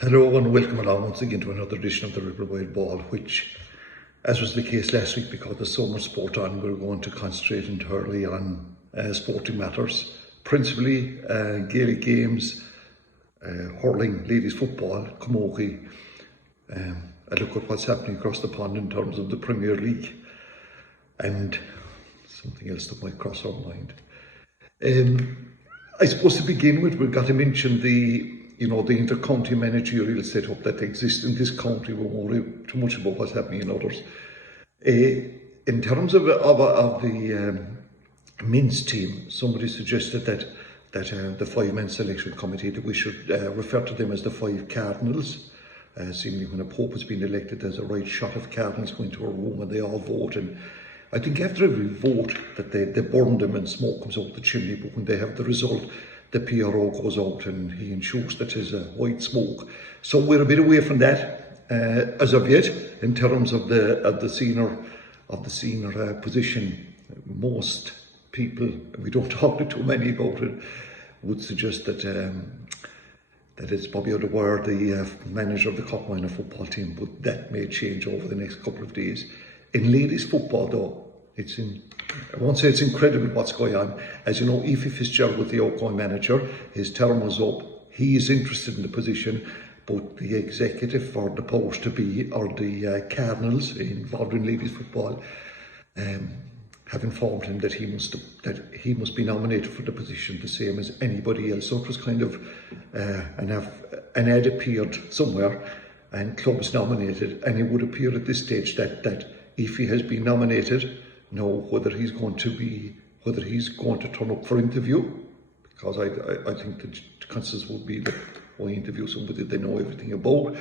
Hello and welcome along once again to another edition of the Ripple Wide Ball, which, as was the case last week, because there's so much sport on, we're going to concentrate entirely on sporting matters, principally Gaelic games, hurling, ladies football, camogie, a look at what's happening across the pond in terms of the Premier League, and something else that might cross our mind. I suppose to begin with, we've got to mention the inter-county managerial setup that exists in this county. We won't worry too much about what's happening in others. In terms of the men's team, somebody suggested that the five-man selection committee, that we should refer to them as the Five Cardinals. Seemingly when a pope has been elected, there's a right shot of cardinals going to a room and they all vote. And I think after every vote that they burn them and smoke comes out the chimney, but when they have the result, the PRO goes out and he ensures that there's a white smoke. So we're a bit away from that as of yet in terms of the senior position. Most people, we don't talk to too many about it, would suggest that it's Bobby O'Dwyer, the manager of the Cork minor football team, but that may change over the next couple of days. In ladies football though, I won't say it's incredible what's going on. As you know, Aoife Fitzgerald was the outgoing manager. His term was up. He is interested in the position, but the executive or the powers to be, or the Cardinals involved in ladies football, have informed him that he must be nominated for the position the same as anybody else. So it was kind of an ad appeared somewhere and clubs nominated, and it would appear at this stage that Aoife has been nominated. Now whether he's going to turn up for interview, because I think the consensus would be that why interview somebody they know everything about.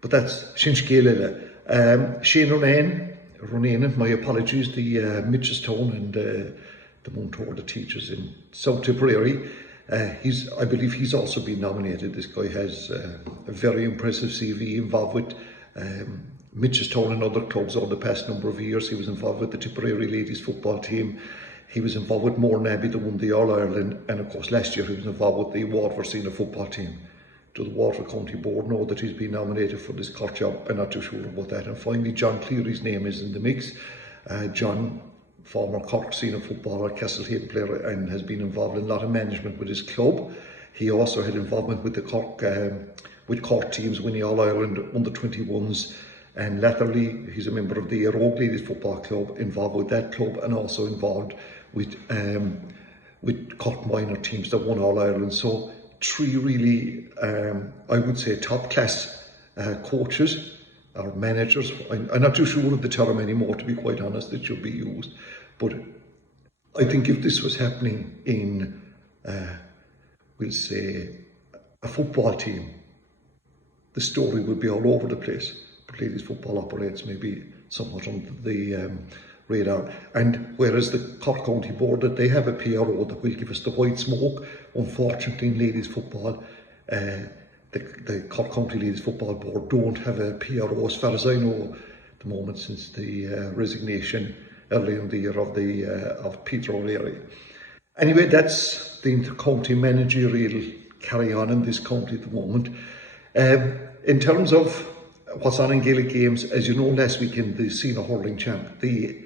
But that's Shinshkelele. Shane Ronan, my apologies, the Mitchelstown and the Montour, the teachers in South Tipperary. I believe he's also been nominated. This guy has a very impressive CV, involved with Mitchelstown and other clubs over the past number of years. He was involved with the Tipperary ladies football team. He was involved with Mourne Abbey that won the All-Ireland, and of course last year he was involved with the Waterford senior football team. Does the Waterford County Board know that he's been nominated for this Cork job? I'm not too sure about that. And finally, John Cleary's name is in the mix. John, former Cork senior footballer, Castlehaven player, and has been involved in a lot of management with his club. He also had involvement with the Cork teams winning All-Ireland under-21s. And latterly, he's a member of the Rogue Ladies Football Club, involved with that club, and also involved with Cork minor teams that won All Ireland. So three really, I would say, top class coaches or managers. I'm not too sure of the term anymore, to be quite honest, that should be used. But I think if this was happening in, we'll say, a football team, the story would be all over the place. But ladies football operates maybe somewhat under the radar. And whereas the Cork County Board, that they have a PRO that will give us the white smoke, unfortunately in ladies football, the Cork County Ladies Football Board don't have a PRO as far as I know at the moment, since the resignation earlier in the year of Peter O'Leary. Anyway, that's the inter-county managerial carry on in this county at the moment. In terms of what's on in Gaelic games, as you know, last weekend the senior hurling the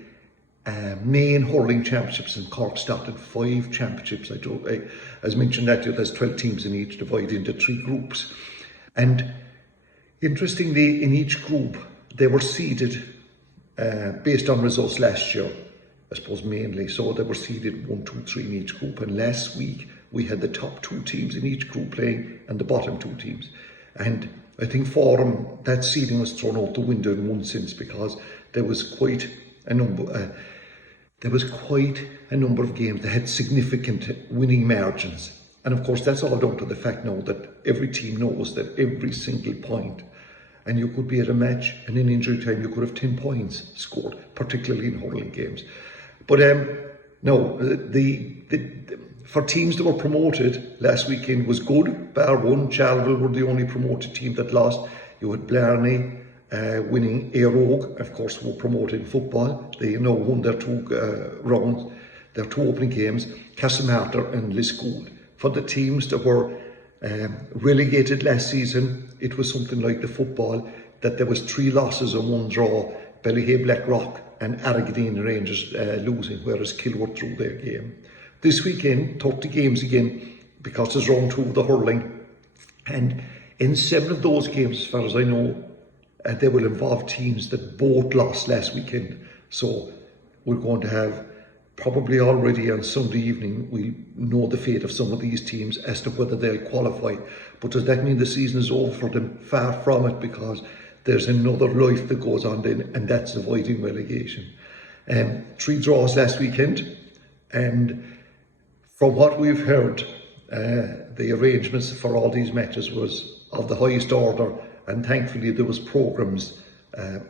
main hurling championships in Cork started 5 championships. As mentioned that year, there's 12 teams in each, divided into 3 groups. And interestingly, in each group, they were seeded based on results last year, I suppose mainly. So they were seeded 1, 2, 3 in each group. And last week, we had the top 2 teams in each group playing and the bottom 2 teams. And I think for them, that seeding was thrown out the window in one sense, because there was quite a number of games that had significant winning margins. And of course, that's all down to the fact now that every team knows that every single point, and you could be at a match and in injury time, you could have 10 points scored, particularly in hurling games. But no, for teams that were promoted last weekend was good, bar one. Charleville were the only promoted team that lost. You had Blarney winning Rogue, of course, were promoted in football. They now won their 2 rounds, their 2 opening games, Castlemartyr and Liscool. For the teams that were Relegated last season, it was something like the football, that there was 3 losses and 1 draw, Ballyhay, Blackrock and Arragadine Rangers losing, whereas Kilworth drew their game. This weekend, 30 games again, because there's round 2 of the hurling, and in 7 of those games, as far as I know, they will involve teams that both lost last weekend. So we're going to have, probably already on Sunday evening, we'll know the fate of some of these teams as to whether they'll qualify. But does that mean the season is over for them? Far from it, because there's another life that goes on then, and that's avoiding relegation. 3 draws last weekend, and from what we've heard, the arrangements for all these matches was of the highest order, and thankfully there was programmes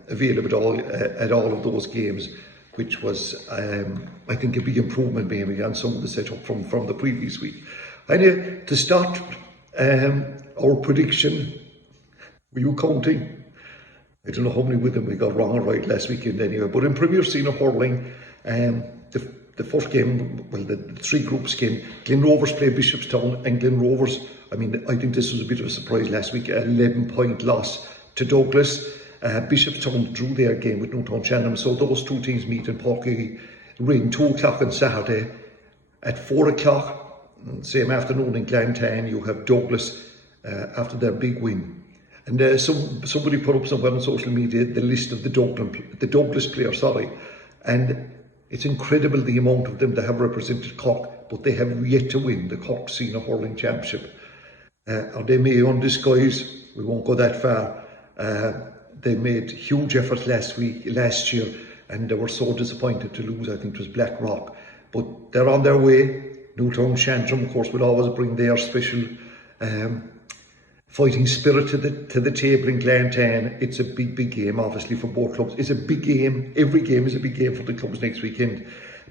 available at all of those games, which was, I think, a big improvement maybe on some of the setup from the previous week. Anyway, to start our prediction, were you counting? I don't know how many with them we got wrong or right last weekend anyway, but in Premier Senior Hurling, the first game, well, the 3 groups game, Glen Rovers played Bishopstown, and Glen Rovers, I mean, I think this was a bit of a surprise last week, an 11-point loss to Douglas. Bishopstown drew their game with Newtown Shannon, so those 2 teams meet in Cork Ring 2 o'clock on Saturday. At 4 o'clock, same afternoon in Glantan, you have Douglas after their big win. And somebody put up somewhere on social media the list of the Douglas players, and it's incredible the amount of them that have represented Cork, but they have yet to win the Cork Senior Hurling Championship. Are they may undisguised? We won't go that far. They made huge efforts last year, and they were so disappointed to lose. I think it was Blackrock, but they're on their way. Newtown Shantram, of course, will always bring their special fighting spirit to the table in Glantan. It's a big game, obviously, for both clubs. It's a big game. Every game is a big game for the clubs next weekend.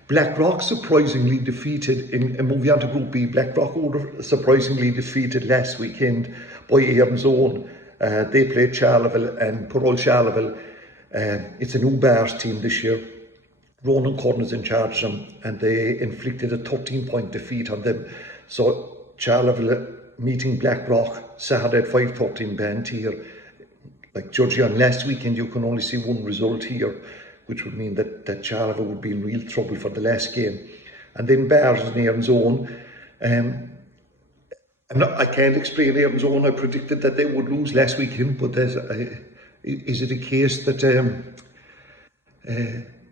Blackrock surprisingly defeated, in moving on to Group B, Blackrock were surprisingly defeated last weekend by Aaron's Own. They played Charleville, and poor old Charleville, it's a new Bars team this year. Ronan Curran is in charge of them, and they inflicted a 13-point defeat on them. So Charleville meeting Blackrock Saturday at 5:30 in Bantier. Like judging on last weekend, you can only see one result here, which would mean that Charleville would be in real trouble for the last game. And then Bars and Aaron's Own. I can't explain Aaron's Own. I predicted that they would lose last weekend, but is it a case that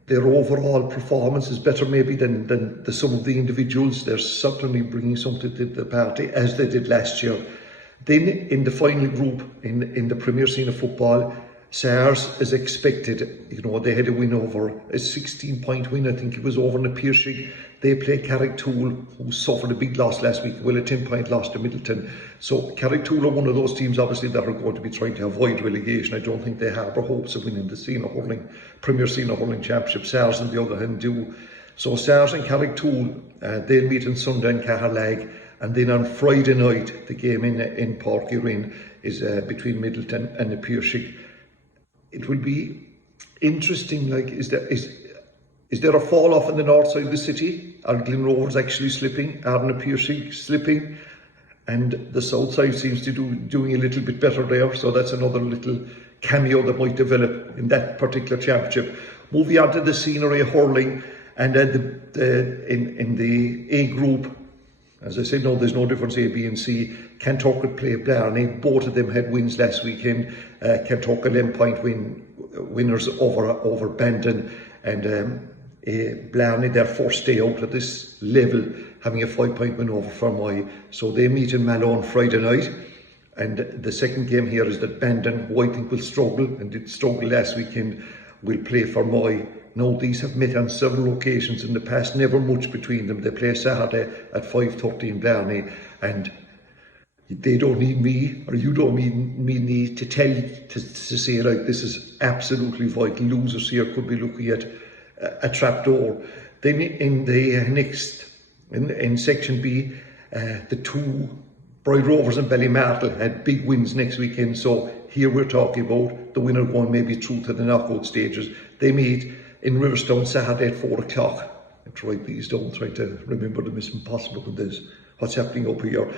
their overall performance is better maybe than the sum of the individuals? They're certainly bringing something to the party, as they did last year. Then in the final group in the Premier Senior Football, SARS, as expected, they had a win over a 16-point win. I think it was over in the Piershig. They played Carricktool, who suffered a big loss last week. Well, a 10-point loss to Middleton. So Carricktool are one of those teams, obviously, that are going to be trying to avoid relegation. I don't think they harbour hopes of winning the Premier Senior Hurling Championship. SARS, on the other hand, do. So SARS and Carricktool, they'll meet on Sunday in Caherlag. And then on Friday night, the game in Páirc Uí Rinn is between Middleton and the Piershig. It will be interesting. Like, is there a fall off in the north side of the city? Are Glen Rovers actually slipping? Are the Piershig slipping? And the south side seems to doing a little bit better there. So that's another little cameo that might develop in that particular championship. Moving on to the scenery of hurling, and in the A group, as I said, no, there's no difference A, B and C. Kanturk play Blarney. Both of them had wins last weekend. Kanturk 11-point winners over Bandon, and Blarney their first day out at this level, having a 5-point win over Fermoy. So they meet in Malone Friday night. And the second game here is that Bandon, who I think will struggle, and did struggle last weekend, will play Fermoy. Now, these have met on several occasions in the past, never much between them. They play Saturday at 5:30 in Blarney, and they don't need me, or you don't need me to tell you to say, like, this is absolutely vital. Losers here could be looking at a trapdoor. Then in the in Section B, the 2 Bride Rovers and Ballymartle had big wins next weekend. So here we're talking about the winner going maybe through to the knockout stages. They meet in Riverstone Saturday at 4 o'clock. I have to write these down, trying to remember them. It's impossible with this. What's happening up here?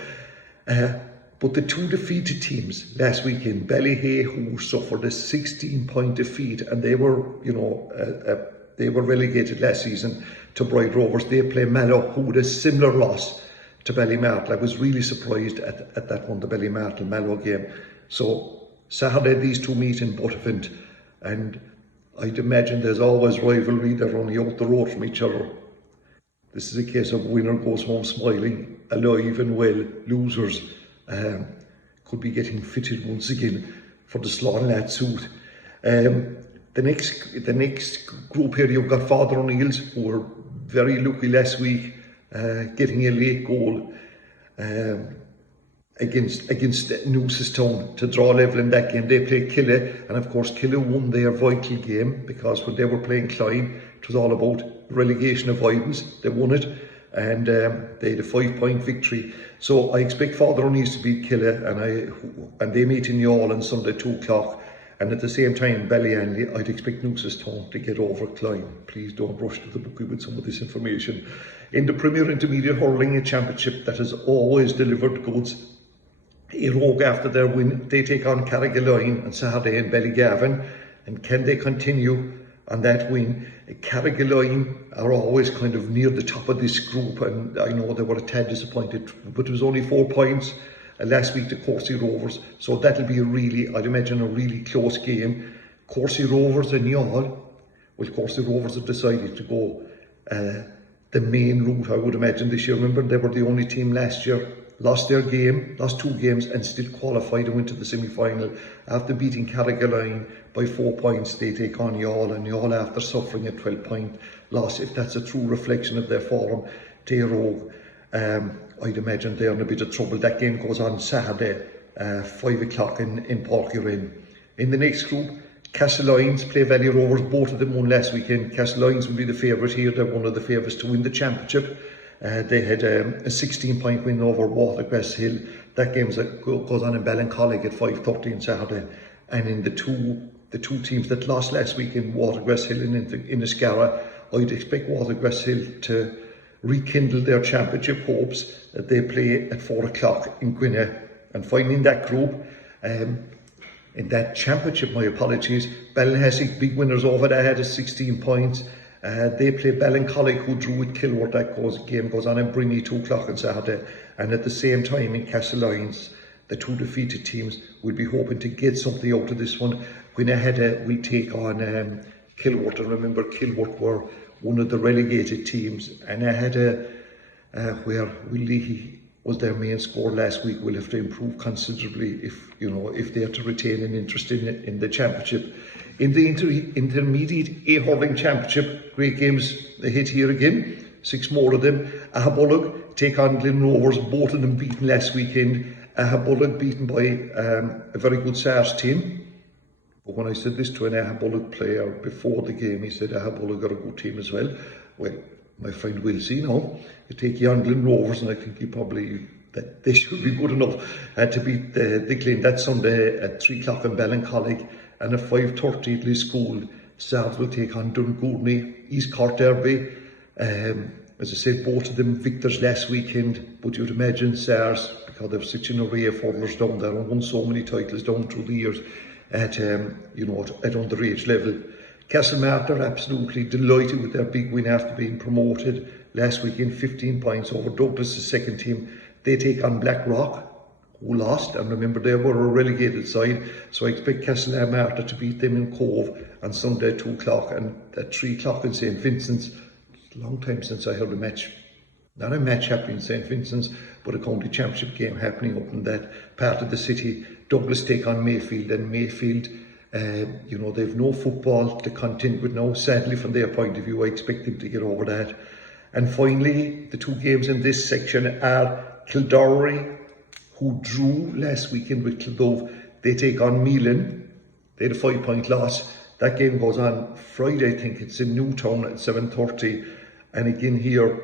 But the two defeated teams last weekend, Ballyhay, who suffered a 16-point defeat, and they were, they were relegated last season to Bright Rovers. They play Mallow, who had a similar loss to Ballymartle. I was really surprised at that one, the Ballymartle-Mallow game. So Saturday these two meet in Buttevant, and I'd imagine there's always rivalry. They're only out the road from each other. This is a case of winner goes home smiling, alive and well. Losers could be getting fitted once again for the Slán Lad suit. The next group here, you've got Father O'Neill's, who were very lucky last week, getting a late goal against Newcestown to draw level in that game. They played Killa, and of course Killa won their vital game, because when they were playing Clyde, it was all about relegation avoidance. They won it, and they had a 5-point victory. So I expect Father O'Neill's to beat Killa, and they meet in Youghal on Sunday 2 o'clock. And at the same time, Ballyanley, I'd expect Newcestown to get over Clyde. Please don't rush to the bookie with some of this information. In the Premier Intermediate Hurling, a championship that has always delivered goods, Rogue, after their win, they take on Carrigaline on Saturday in Ballygavin. And can they continue on that win? Carrigaline are always kind of near the top of this group, and I know they were a tad disappointed, but it was only 4 points last week to Corsi Rovers, so that'll be I'd imagine a really close game. Corsi Rovers and Youghal, well, Corsi Rovers have decided to go the main route, I would imagine, this year. Remember, they were the only team last year, lost 2 games, and still qualified and went to the semi-final. After beating Carrigaline by 4 points, they take on Youghal, and Youghal, after suffering a 12-point loss, if that's a true reflection of their form, to Rogue, I'd imagine they're in a bit of trouble. That game goes on Saturday, 5 o'clock in Porcurane. In the next group, Castlelyons play Valley Rovers. Both of them won last weekend. Castlelyons will be the favourite here. They're one of the favourites to win the championship. They had a 16-point win over Watergrass Hill. That game goes on in Ballincollig at 5:30 on Saturday. And in the two teams that lost last weekend, Watergrass Hill and Inniscarra, I'd expect Watergrass Hill to rekindle their championship hopes. They play at 4 o'clock in Gwynedd. And finally, in that group, in that championship, my apologies, Ballinhassig, big winners over there, had a 16 points. They play Ballincollig, who drew with Kilworth. That game goes on in Brinny 2 o'clock on Saturday. And at the same time, in Castlelyons, the two defeated teams will be hoping to get something out of this one. Gwynedd will take on Kilworth, and remember, Kilworth were one of the relegated teams, and I had where Willie was their main scorer last week. Will have to improve considerably if they are to retain an interest in the championship. In the intermediate A hurling championship, great games ahead here again. 6 more of them. Ahabullogue take on Glen Rovers, both of them beaten last weekend. Ahabullogue beaten by a very good SARS team. But when I said this to an Ahabullogue player before the game, he said Ahabullogue are a good team as well. Well, my friend will see now. You take Glen Rovers, and I think that they should be good enough to beat the Glen. That Sunday at 3 o'clock in Ballincollig, and at 5:30 at Liscool, SARS will take on Dungourney. East Cork Derby. As I said, both of them victors last weekend, but you'd imagine SARS, because they've such an array of hurlers down there and won so many titles down through the years at underage level. Castlemartyr are absolutely delighted with their big win after being promoted last weekend, 15 points over Douglas' second team. They take on Blackrock, who lost, and remember, they were a relegated side, so I expect Castlemartyr to beat them in Cove on Sunday 2 o'clock, and at 3 o'clock in St. Vincent's. It's a long time since I heard not a match happening in St. Vincent's, but a county championship game happening up in that part of the city. Douglas take on Mayfield, and Mayfield, they've no football to contend with now. Sadly, from their point of view, I expect them to get over that. And finally, the 2 games in this section are Kildare, who drew last weekend with Kildove. They take on Meelan. They had a 5-point loss. That game goes on Friday, I think. It's in Newtown at 7:30. And again here,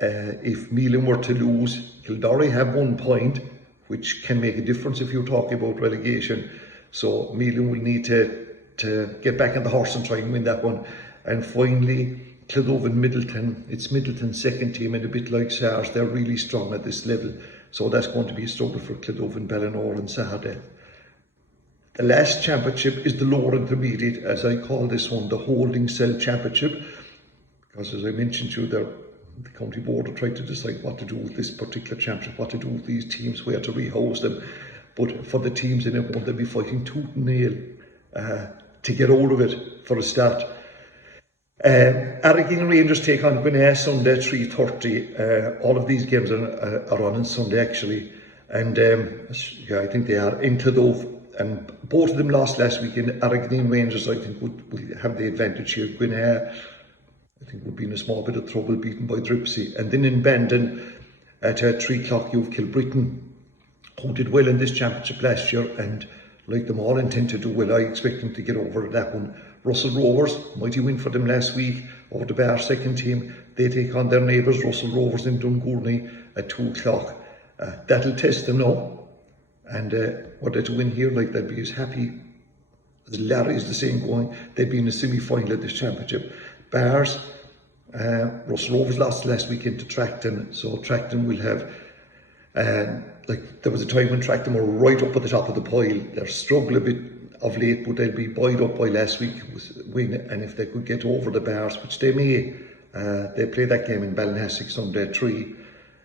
if Meelan were to lose, Kildare have 1 point, which can make a difference if you're talking about relegation. So Meelan will need to get back on the horse and try and win that one. And finally, Kildove and Middleton. It's Middleton's second team, and a bit like SARS, they're really strong at this level. So that's going to be a struggle for Clydov and Ballinor on Saturday. The last championship is the lower intermediate, as I call this one, the holding cell championship, because as I mentioned to you, the county board are trying to decide what to do with this particular championship, what to do with these teams, where to rehouse them. But for the teams in it, they'll be fighting tooth and nail to get out of it for a start. Arrogin Rangers take on Gwinnett Sunday 3:30. All of these games are on Sunday actually, and yeah, I think they are in Clydov, and both of them lost last weekend. Arrogin Rangers, I think, will have the advantage here. Gwinnett, I think, would be in a small bit of trouble, beaten by Dripsy. And then in Bandon at 3 o'clock, you've Kilbritton, who did well in this championship last year, and like them all intend to do well. I expect them to get over that one. Russell Rovers, mighty win for them last week over the Bar second team. They take on their neighbours, Russell Rovers in Dungourney at 2 o'clock. That'll test them now. And were they to win here, like, they'd be as happy as Larry is the saying going, they'd be in the semi-final of this championship. Bars, Russell Rovers lost last weekend to Tracton, so Tracton will have, like, there was a time when Tracton were right up at the top of the pile. They're struggling a bit of late, but they'll be buoyed up by last week's win, and if they could get over the Bars, which they may, they play that game in Ballinhassig Sunday at 3.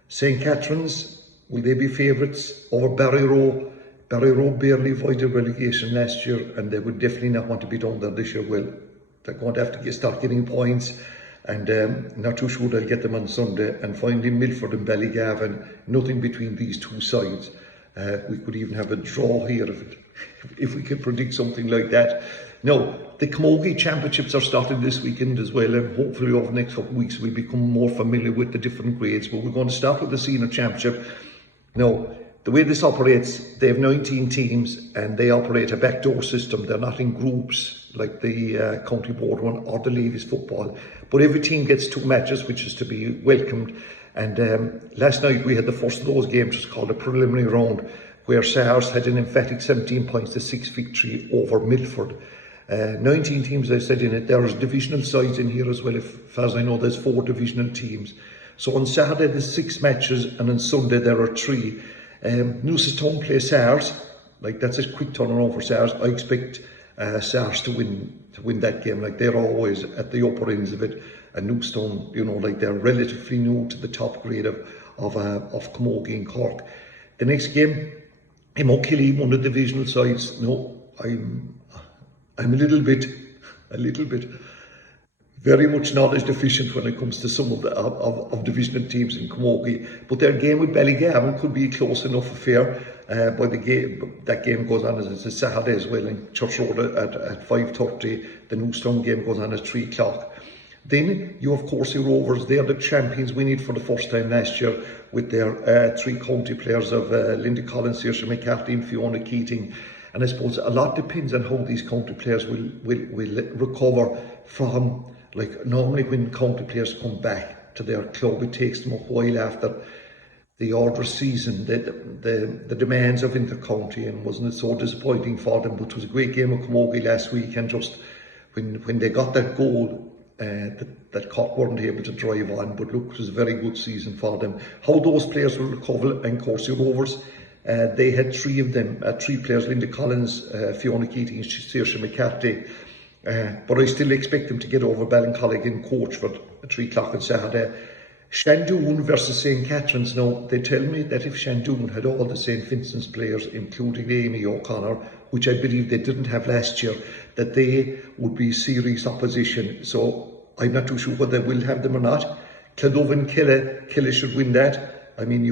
St. Catherine's, will they be favourites over Barry Rowe? Barry Rowe barely avoided relegation last year, and they would definitely not want to be down there this year. Well, they're going to have to start getting points, and not too sure they'll get them on Sunday. And finally, Milford and Ballygavin, nothing between these two sides. We could even have a draw here if we could predict something like that. No, the Camogie Championships are starting this weekend as well, and hopefully over the next couple of weeks we'll become more familiar with the different grades. But we're going to start with the Senior Championship. Now, the way this operates, they have 19 teams and they operate a backdoor system. They're not in groups like the county board one or the ladies football. But every team gets 2 matches, which is to be welcomed. And last night we had the first of those games, which is called a preliminary round, where SARS had an emphatic 17 points to 6 victory over Milford. 19 teams, I said, in it. There's divisional sides in here as well. As far as I know, there's 4 divisional teams. So on Saturday there's 6 matches, and on Sunday there are 3. Newcestown play SARS. Like, that's a quick turnaround for SARS. I expect SARS to win that game. Like, they're always at the upper ends of it. And Newcestown, you know, like, they're relatively new to the top grade of Camogie and Cork. The next game, Killy, one of the divisional sides. No, I'm a little bit very much knowledge deficient when it comes to some of divisional teams in Camogie. But their game with Ballygavin could be a close enough affair. By the game, that game goes on as a Saturday as well in Church Road at 5:30. The Newcestown game goes on at 3 o'clock. Then you have Corsie Rovers. They're the champions, winning for the first time last year with their 3 county players of Linda Collins, Saoirse McCarthy and Fiona Keating. And I suppose a lot depends on how these county players will recover from, like, normally when county players come back to their club, it takes them a while after the order season, the demands of inter-county, and wasn't it so disappointing for them? But it was a great game of Camogie last week, and just when they got that goal, that Cork weren't able to drive on, but look, it was a very good season for them. How those players will recover, and Corsie Rovers, they had 3 of them, 3 players, Linda Collins, Fiona Keating and Saoirse McCarthy. But I still expect them to get over Ballincollig and Coachford at 3 o'clock on Saturday. Shandoon versus St. Catherine's. Now, they tell me that if Shandoon had all the St. Vincent's players, including Amy O'Connor, which I believe they didn't have last year, that they would be serious opposition. So I'm not too sure whether they will have them or not. Clydov and Kille should win that. I mean,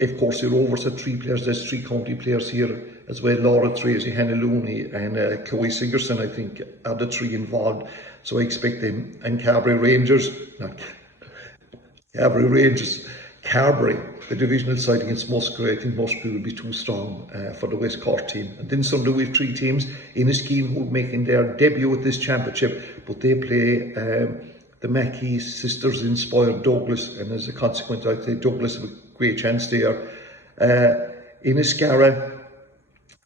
of course, the Rovers have 3 players. There's 3 county players here as well. Laura Tracy, Hannah Looney and Chloe Sigerson, I think, are the 3 involved. So I expect them. And Carbury, the divisional side against Musgrave. I think Musgrave will be too strong for the West Cork team. And then Sunday we have 3 teams. Inniskeen who are making their debut at this championship, but they play the Mackey sisters inspired Douglas, and as a consequence I'd say Douglas have a great chance there. Inniscarra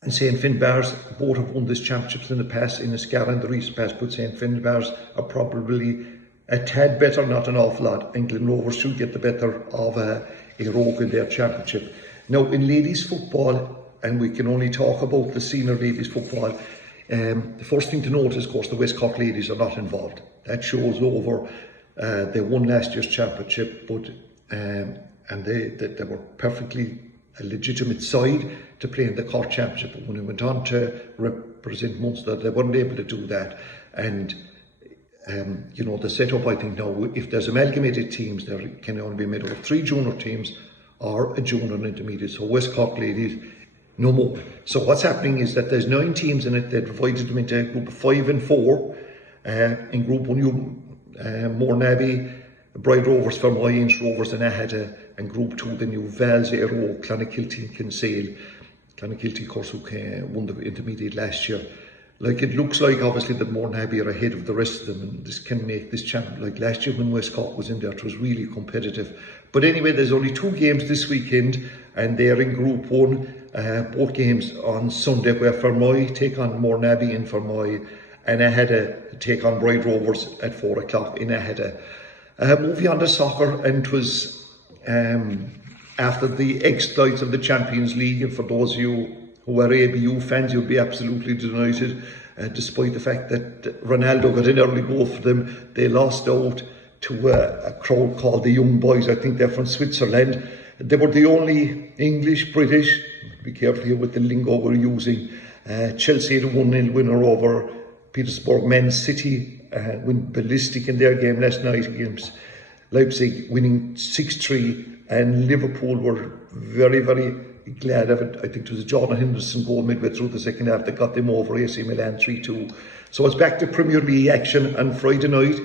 and St. Finbarrs both have won this championships in the past. Inniscarra in the recent past, but St. Finbarrs are probably a tad better, not an awful lot. And Glen Rovers should get the better of Rogue in their championship. Now in ladies football, and we can only talk about the senior ladies football, the first thing to note is, of course, the West Cork ladies are not involved. That show's over. They won last year's championship, but and they were perfectly a legitimate side to play in the Cork championship. But when they went on to represent Munster, they weren't able to do that. And you know, the setup, I think now, if there's amalgamated teams, there can only be made up of 3 junior teams or a junior and intermediate. So West Cork ladies, no more. So what's happening is that there's 9 teams in it. They divided them into a group of 5 and 4. In Group 1, you Mourneabbey, Bride Rovers, Fermoy, Inch Rovers and Ahada. And Group 2, then you Vals, Aero, Clonakilty and Kinsale. Clonakilty, of course, who won the intermediate last year. Like, it looks like, obviously, that Mourneabbey are ahead of the rest of them, and this can make this champ. Like last year when West Cork was in there, it was really competitive. But anyway, there's only 2 games this weekend, and they're in Group 1. Both games on Sunday, where Fermoy take on Mourneabbey in Fermoy, and Ahada take on Bride Rovers at 4 o'clock in Ahada. Moving on to soccer, and it was after the exploits of the Champions League, and for those of you who are ABU fans, you'll be absolutely delighted, despite the fact that Ronaldo got an early goal for them. They lost out to a crowd called the Young Boys. I think they're from Switzerland. They were the only English, British, be careful here with the lingo we're using. Chelsea had a 1-0 winner over Petersburg. Man City went ballistic in their game last night against Leipzig, winning 6-3. And Liverpool were very, very glad of it. I think it was a Jordan Henderson goal midway through the second half that got them over AC Milan 3-2. So it's back to Premier League action on Friday night.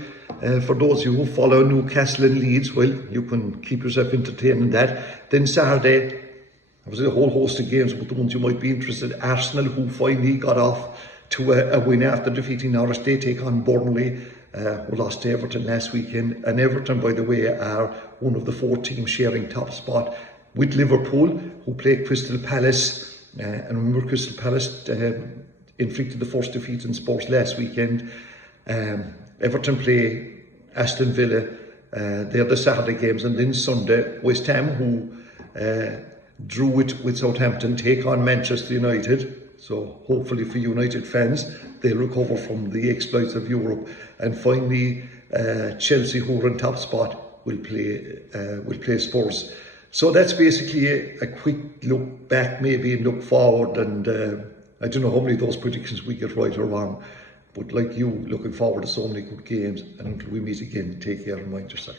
For those of you who follow Newcastle and Leeds, well, you can keep yourself entertained in that. Then Saturday, there was a whole host of games, but the ones you might be interested in. Arsenal, who finally got off to a win after defeating Norwich, they take on Burnley, who lost to Everton last weekend. And Everton, by the way, are one of the 4 teams sharing top spot with Liverpool, who play Crystal Palace. And remember, Crystal Palace inflicted the first defeat in Spurs last weekend. Everton play Aston Villa. They're the Saturday games. And then Sunday, West Ham, who drew it with Southampton, take on Manchester United. So hopefully for United fans, they'll recover from the exploits of Europe. And finally, Chelsea, who are in top spot, will play Spurs. So that's basically a quick look back, maybe, and look forward. And I don't know how many of those predictions we get right or wrong. But like you, looking forward to so many good games. And until we meet again, take care and mind yourself.